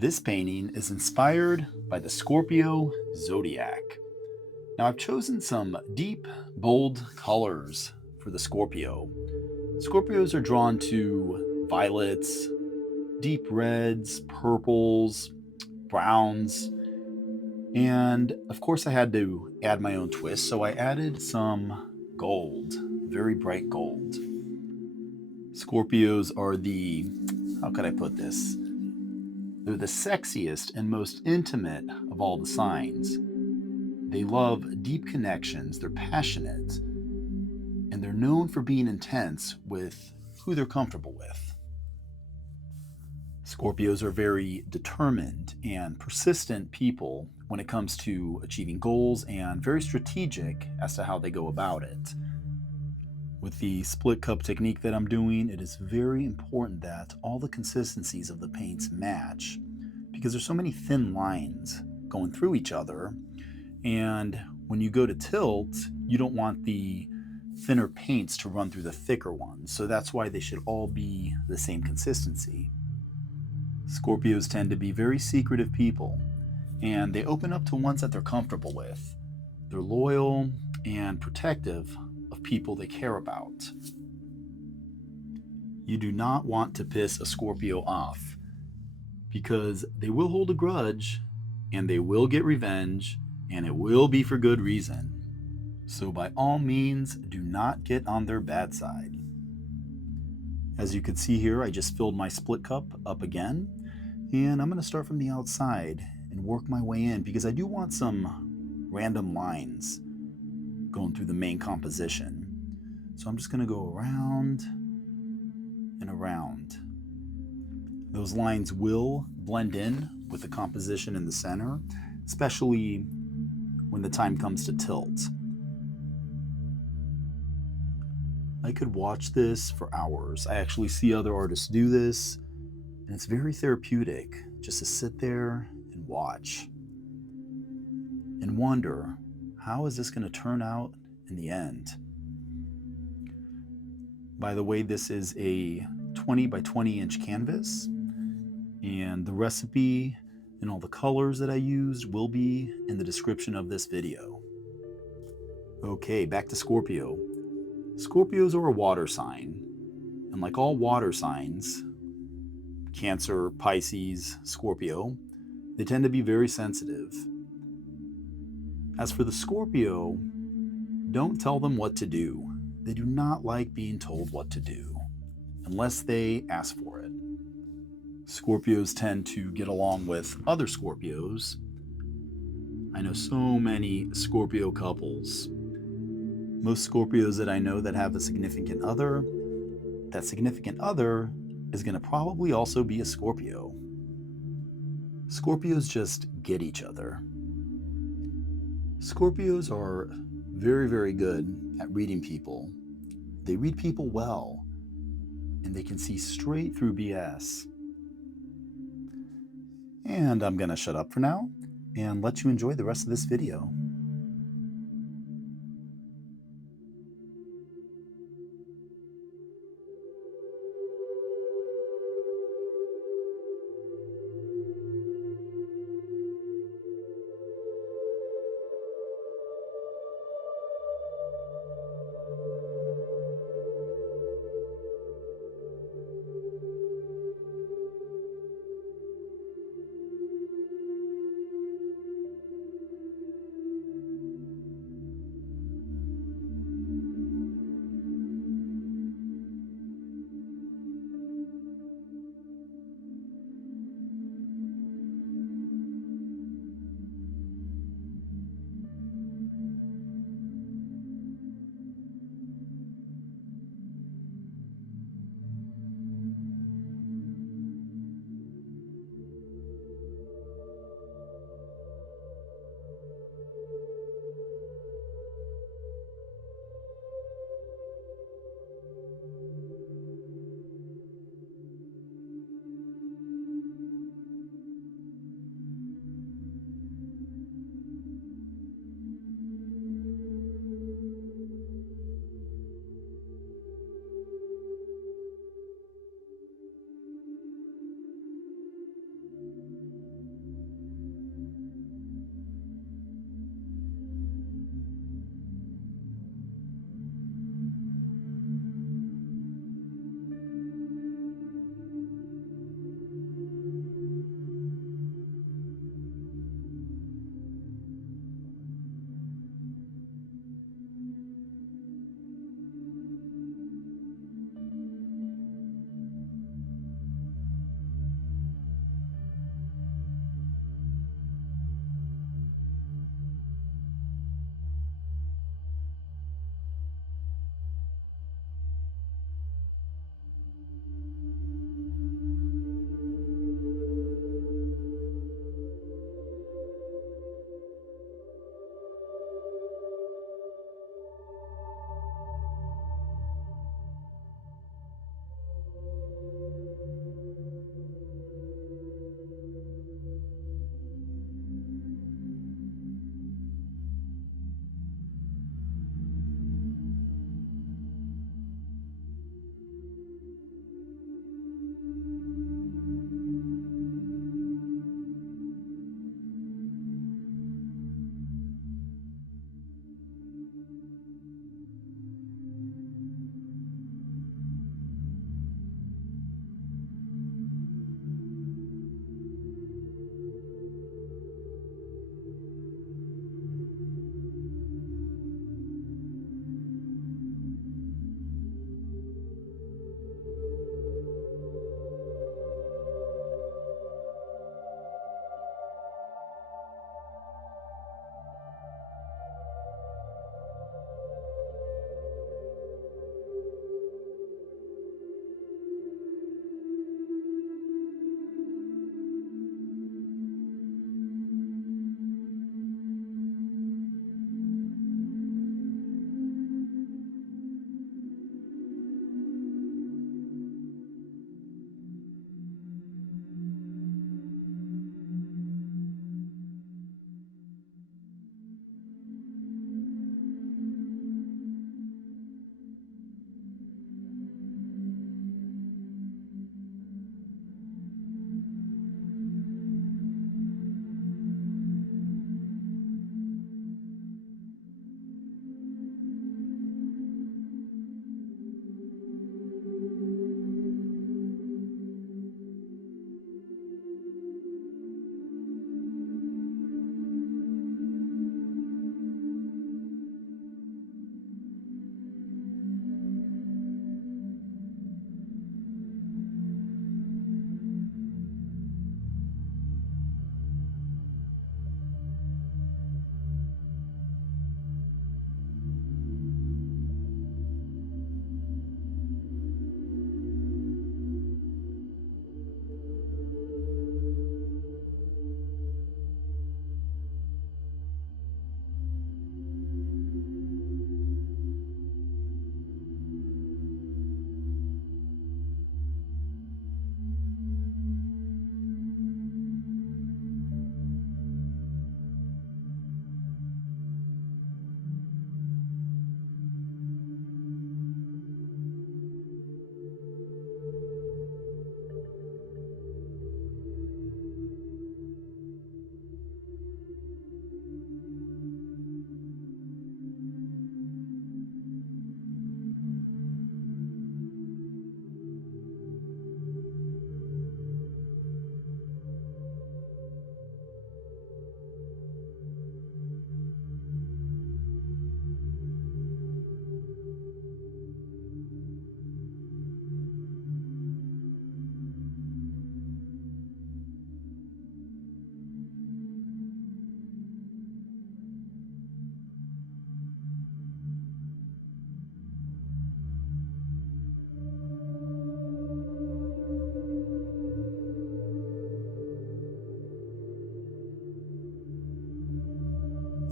This painting is inspired by the Scorpio zodiac. Now, I've chosen some deep, bold colors for the Scorpio. Scorpios are drawn to violets, deep reds, purples, browns, and of course, I had to add my own twist, so I added some gold, very bright gold. Scorpios are how could I put this? They're the sexiest and most intimate of all the signs. They love deep connections, they're passionate, and they're known for being intense with who they're comfortable with. Scorpios are very determined and persistent people when it comes to achieving goals and very strategic as to how they go about it. With the split cup technique that I'm doing, it is very important that all the consistencies of the paints match because there's so many thin lines going through each other. And when you go to tilt, you don't want the thinner paints to run through the thicker ones. So that's why they should all be the same consistency. Scorpios tend to be very secretive people, and they open up to ones that they're comfortable with. They're loyal and protective of people they care about. You do not want to piss a Scorpio off because they will hold a grudge and they will get revenge, and it will be for good reason. So, by all means, do not get on their bad side. As you can see here, I just filled my split cup up again, and I'm going to start from the outside and work my way in because I do want some random lines going through the main composition. So I'm just going to go around and around. Those lines will blend in with the composition in the center, especially when the time comes to tilt. I could watch this for hours. I actually see other artists do this, and it's very therapeutic just to sit there and watch and wonder, how is this going to turn out in the end? By the way, this is a 20 by 20 inch canvas, and the recipe and all the colors that I used will be in the description of this video. Okay, back to Scorpio. Scorpios are a water sign, and like all water signs, Cancer, Pisces, Scorpio, they tend to be very sensitive. As for the Scorpio, don't tell them what to do. They do not like being told what to do, unless they ask for it. Scorpios tend to get along with other Scorpios. I know so many Scorpio couples. Most Scorpios that I know that have a significant other, that significant other is going to probably also be a Scorpio. Scorpios just get each other. Scorpios are very, very good at reading people. They read people well, and they can see straight through BS. And I'm going to shut up for now and let you enjoy the rest of this video.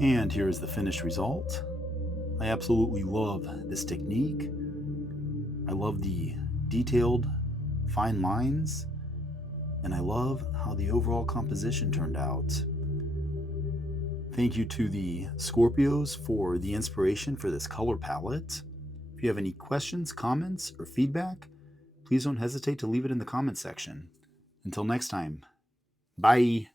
And here is the finished result. I absolutely love this technique. I love the detailed, fine lines, and I love how the overall composition turned out. Thank you to the Scorpios for the inspiration for this color palette. If you have any questions, comments, or feedback, please don't hesitate to leave it in the comment section. Until next time, bye!